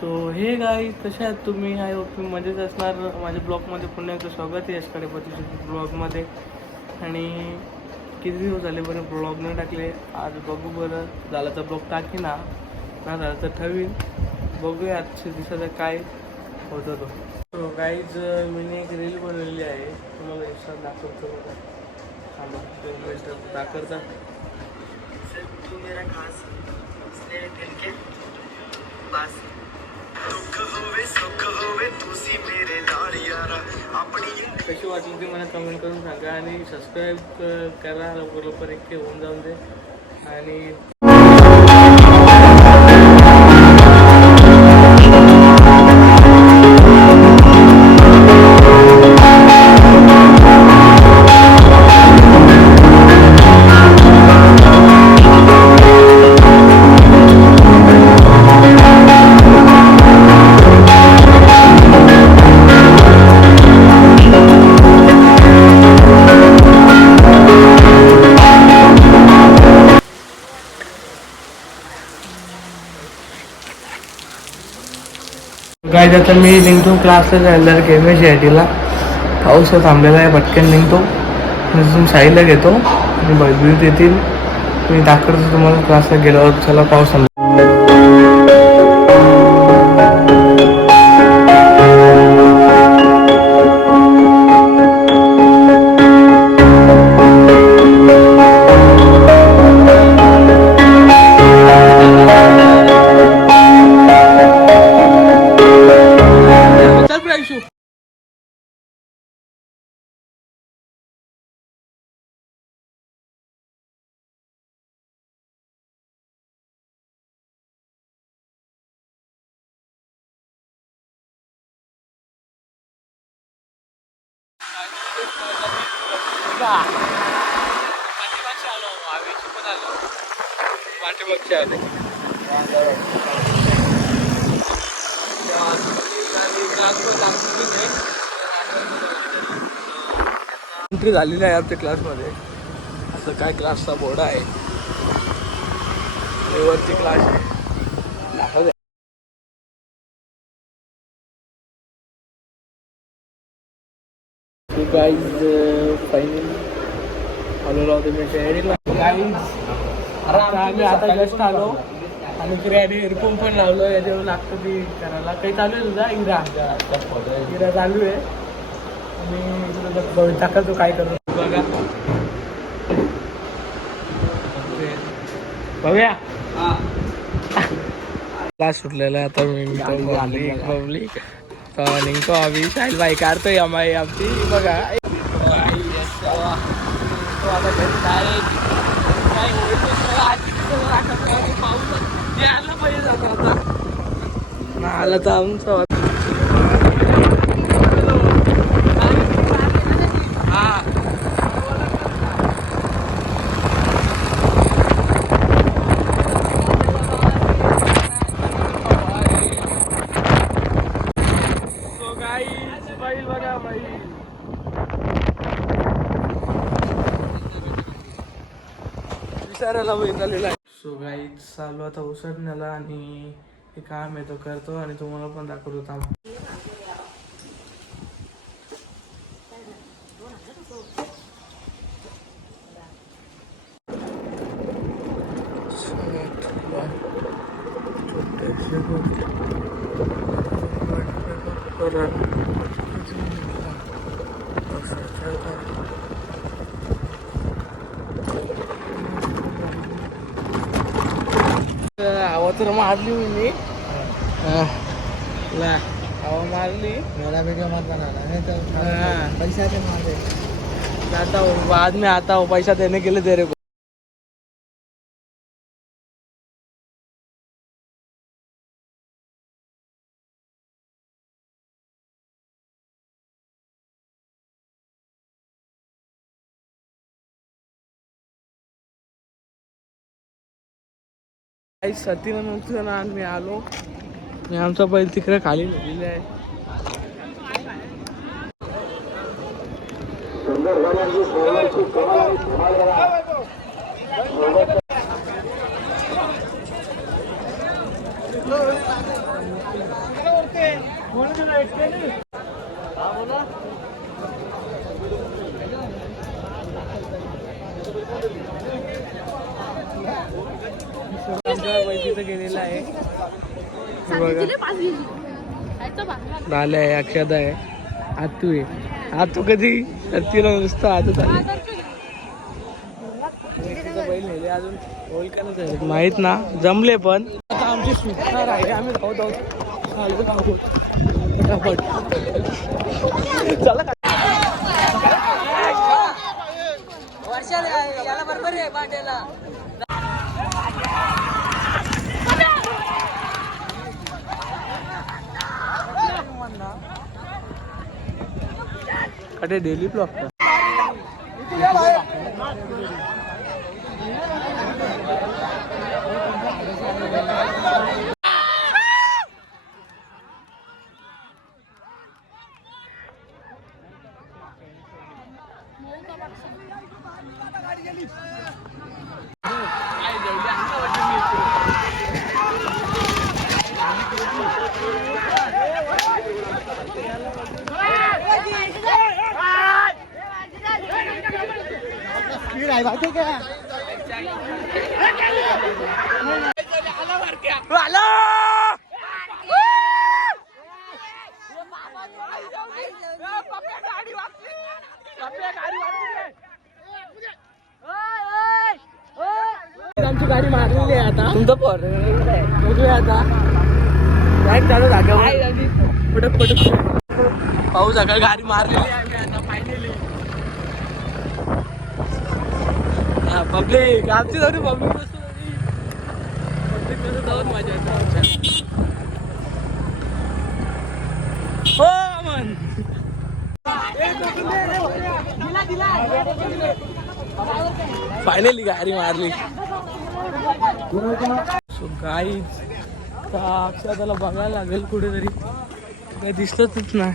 So हे guys कसे आहात तुम्ही? आय होप तुम्ही मजेत असणार. माझ्या ब्लॉगमध्ये पुन्हा एकदा स्वागत आहे यशकडे पतीच्या ब्लॉगमध्ये. आणि किती दिवस झाले बरं ब्लॉग नाही टाकले. आज बघू बरं, झालं तर ब्लॉग टाकी ना झालं तर ठेवीन. बघूया आजच्या दिवसाचं काय होतं तो. सो गाईज मी एक रील बनवलेली आहे, तुम्हाला इंस्टा दाखवतो बघा. थांबा दाखवता तू मेरा खास इसलिए दिल के पास कशी वाटली ती मला कमेंट करून सांगा आणि सबस्क्राईब करा लवकर लवकर, एक होऊन जाऊन दे. आणि गाईज आता मी निघतो क्लासला जायला KMSCITला. पाऊस थांबलेला आहे, पटकन निघतो. तुम्ही साईडला घेतो आणि बघत येतील. मी दाखवतो तुम्हाला क्लासला गेल्यावर. चला पाऊस थांबला. एंट्री झालेली आहे आमच्या क्लासमध्ये. असं काय क्लासचा बोर्ड आहे, वरती क्लास आहे. गाईज फायनली आलो होतो मी तयारीला. गाईज आम्ही आता जस्ट आलो आणि क्रियाने हेडफोन पण लावलो. याच्यावर लागतं ती करायला. काही चालू आहे तुझा? इरा चालू आहे. आणि तुला दाखवतो काय करू बघा. बघूया क्लास सुटलेला आहे आता. मी पब्लिक निघतो आम्ही. साहिल बाई काढतोय आम्ही आमची बघा. आता घरी आलं पाहिजे आता आलं तर आमचं. सो गाईज चालू आता उसळण्याला आणि हे काम आहे तो करतो आणि तुम्हाला पण दाखवतो. थांब. हवा तर मारली मी हवा मारली. मेरा वीडियो मत बनाना है तो पैसा दे मार दे. आता हूँ बाद में आता हूँ, पैसा देने के लिए तेरे को. सतीनंतर मी आलो. मी आमचा बैल तिकडे खाली नेलेले आहे. पैसे गेलेला आहे झालं आहे. अक्षदा आहे. आतू आहे. आतू कधी तिला नुसतं आतच आले. बैल नेले अजून ओळखायला माहित ना जमले पण आता आमची सुटणार आहे. आम्ही धावत आहोत फटाफट. चला याला बरोबर आहे पाट्याला. अरे डेली ब्लॉक आमची गाडी मारलेली आहे आता. तुमचं पण बघूया आता चालू जागा पटक पटक पाऊस सकाळ गाडी मारलेली आहे आता फायनली. हा पब्लिक आमची जाऊ पब्लिक पब्लिक जाऊन मजा येते. हो मन फायनली गाडी मारली. सो गाईज अक्षदाला बघायला लागेल कुठेतरी. काही दिसतच नाही.